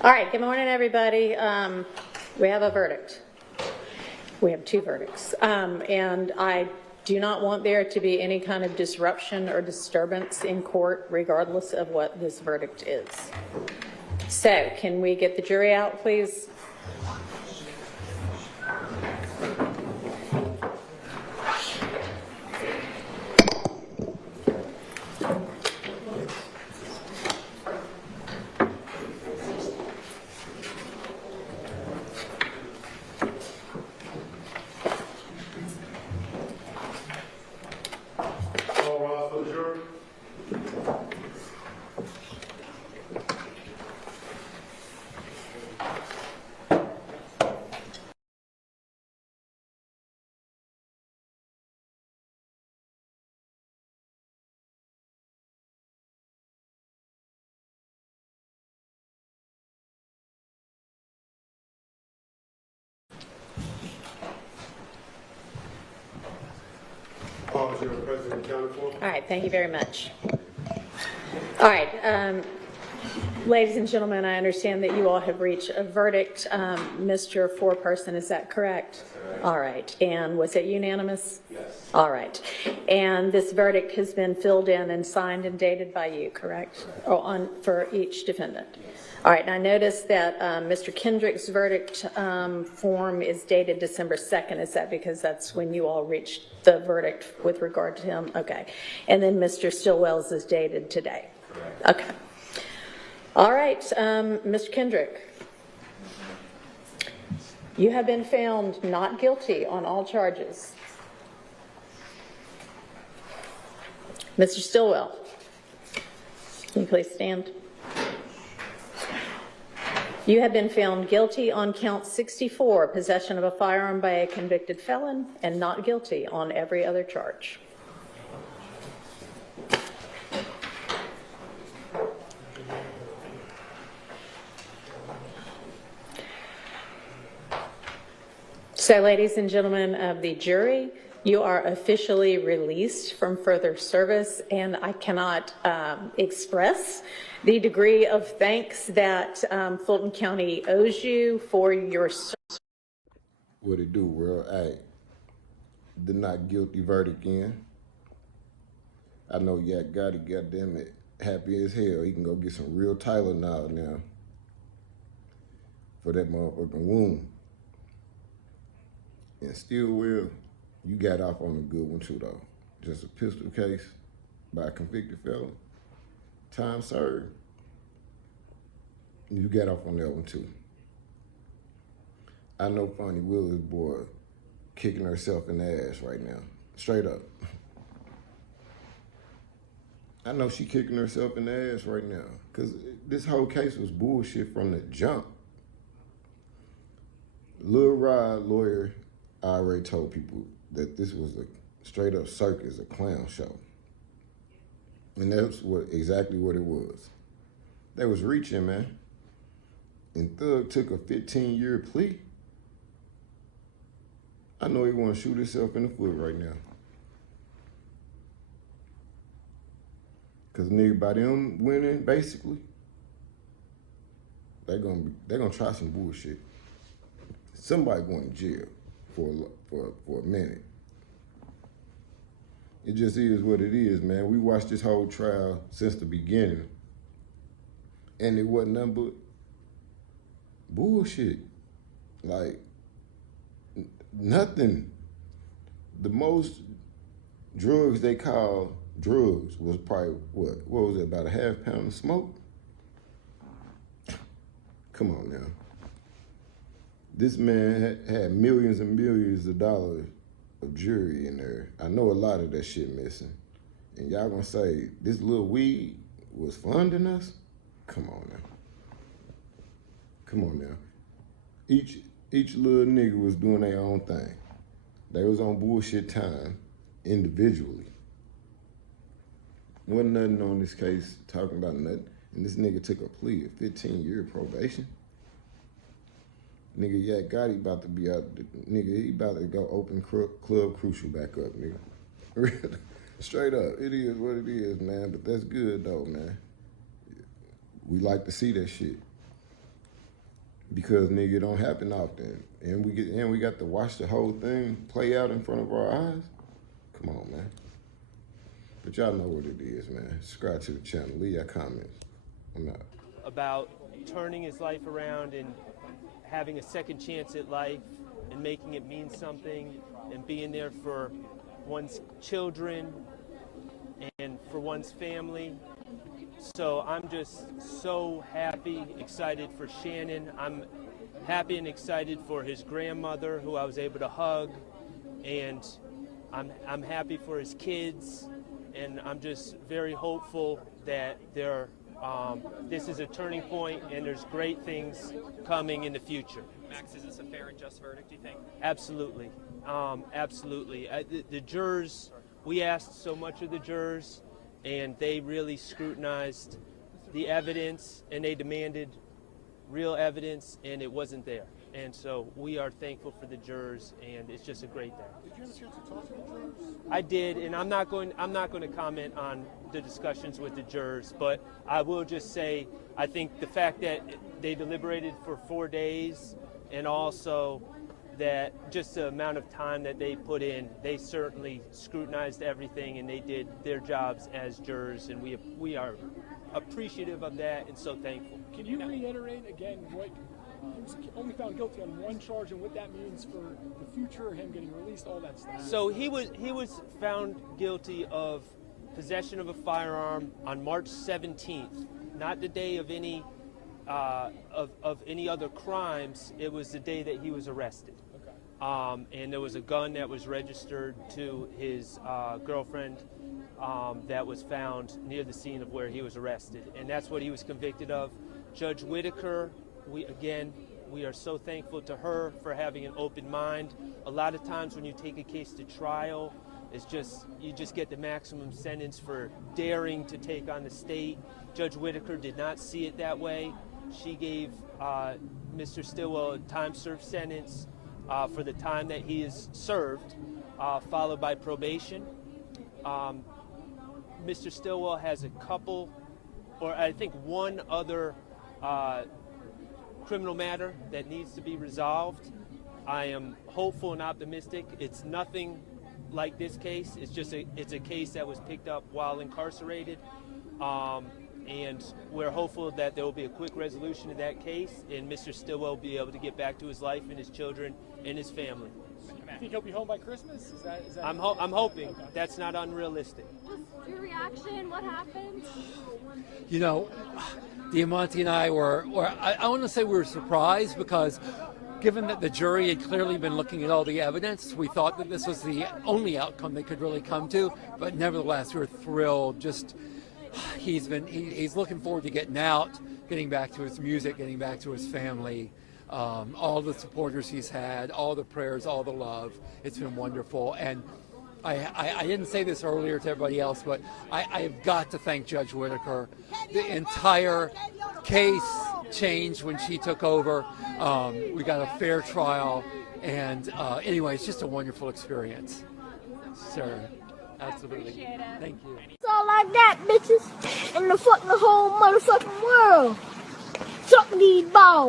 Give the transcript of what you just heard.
All right, good morning, everybody. We have a verdict. We have two verdicts. And I do not want there to be any kind of disruption or disturbance in court, regardless of what this verdict is. So, can we get the jury out, please? Pause, your President accounted for. All right, thank you very much. All right, ladies and gentlemen, I understand that you all have reached a verdict. Mr. Foreperson, is that correct? All right, and was it unanimous? Yes. All right, and this verdict has been filled in and signed and dated by you, correct? Oh, for each defendant? All right, and I noticed that Mr. Kendrick's verdict form is dated December 2nd. Is that because that's when you all reached the verdict with regard to him? Okay. And then Mr. Stillwell's is dated today? Correct. Okay. All right, Mr. Kendrick. You have been found not guilty on all charges. Mr. Stillwell, can you please stand? You have been found guilty on count 64, possession of a firearm by a convicted felon, and not guilty on every other charge. So, ladies and gentlemen of the jury, you are officially released from further service, and I cannot express the degree of thanks that Fulton County owes you for your service. What it do, world? Hey, the not guilty verdict in. I know Yak Gotti, goddamn it, happy as hell. He can go get some real Tylenol now for that motherfucking wound. And Stillwell, you got off on a good one too, though. Just a pistol case by a convicted felon. Time served. You got off on that one too. I know Funny Willie's boy kicking herself in the ass right now. Straight up. I know she kicking herself in the ass right now. Because this whole case was bullshit from the jump. Lil Rod lawyer already told people that this was a straight up circus, a clown show. And that's exactly what it was. They was reaching, man. And Thug took a 15-year plea. I know he want to shoot himself in the foot right now. Cause nigga, by them winning, basically, they're gonna try some bullshit. Somebody going to jail for a minute. It just is what it is, man. We watched this whole trial since the beginning, and it wasn't nothing but bullshit. Like, nothing. The most drugs they call drugs was probably, what was it, about a half pound of smoke? Come on now. This man had millions and millions of dollars of jewelry in there. I know a lot of that shit missing. And y'all gonna say, this little weed was funding us? Come on now. Come on now. Each little nigga was doing their own thing. They was on bullshit time individually. Wasn't nothing on this case talking about nothing. And this nigga took a plea of 15-year probation. Nigga, Yak Gotti about to be out. Nigga, he about to go open Club Crucial back up, nigga. Straight up. It is what it is, man. But that's good, though, man. We like to see that shit. because nigga, it don't happen often, and we got to watch the whole thing play out in front of our eyes. Come on, man. But y'all know what it is, man. Subscribe to the channel. Leave your comments. I'm out. About turning his life around and having a second chance at life and making it mean something and being there for one's children and for one's family. So I'm just so happy, excited for Shannon. I'm happy and excited for his grandmother, who I was able to hug, and I'm happy for his kids, and I'm just very hopeful that this is a turning point and there's great things coming in the future. Max, is this a fair and just verdict, do you think? Absolutely. Absolutely. The jurors, we asked so much of the jurors, and they really scrutinized the evidence, and they demanded real evidence, and it wasn't there. And so we are thankful for the jurors, and it's just a great day. Did you have a chance to talk to the jurors? I did, and I'm not going to comment on the discussions with the jurors, but I will just say I think the fact that they deliberated for 4 days, and also that just the amount of time that they put in, they certainly scrutinized everything, and they did their jobs as jurors, and we are appreciative of that and so thankful. Can you reiterate again what he was only found guilty on one charge and what that means for the future, him getting released, all that stuff? So he was found guilty of possession of a firearm on March 17th, not the day of any of any other crimes. It was the day that he was arrested. Okay. And there was a gun that was registered to his girlfriend that was found near the scene of where he was arrested, and that's what he was convicted of. Judge Whitaker, we are so thankful to her for having an open mind. A lot of times when you take a case to trial, you just get the maximum sentence for daring to take on the state. Judge Whitaker did not see it that way. She gave Mr. Stillwell a time-served sentence for the time that he is served, followed by probation. Mr. Stillwell has a couple, or I think one other criminal matter that needs to be resolved. I am hopeful and optimistic. It's nothing like this case. It's a case that was picked up while incarcerated, and we're hopeful that there will be a quick resolution of that case, and Mr. Stillwell will be able to get back to his life and his children and his family. You think he'll be home by Christmas? Is that I'm hoping. Okay. That's not unrealistic. Just your reaction, what happened? You know, Diamante and I I want to say we were surprised because given that the jury had clearly been looking at all the evidence, we thought that this was the only outcome they could really come to, but nevertheless, we were thrilled. Just, he's looking forward to getting out, getting back to his music, getting back to his family. All the supporters he's had, all the prayers, all the love. It's been wonderful. And I didn't say this earlier to everybody else, but I've got to thank Judge Whitaker. The entire case changed when she took over. We got a fair trial. And anyway, it's just a wonderful experience. Sure. Absolutely. Thank you. It's all like that, bitches, in the fucking whole motherfucking world. Suck these balls.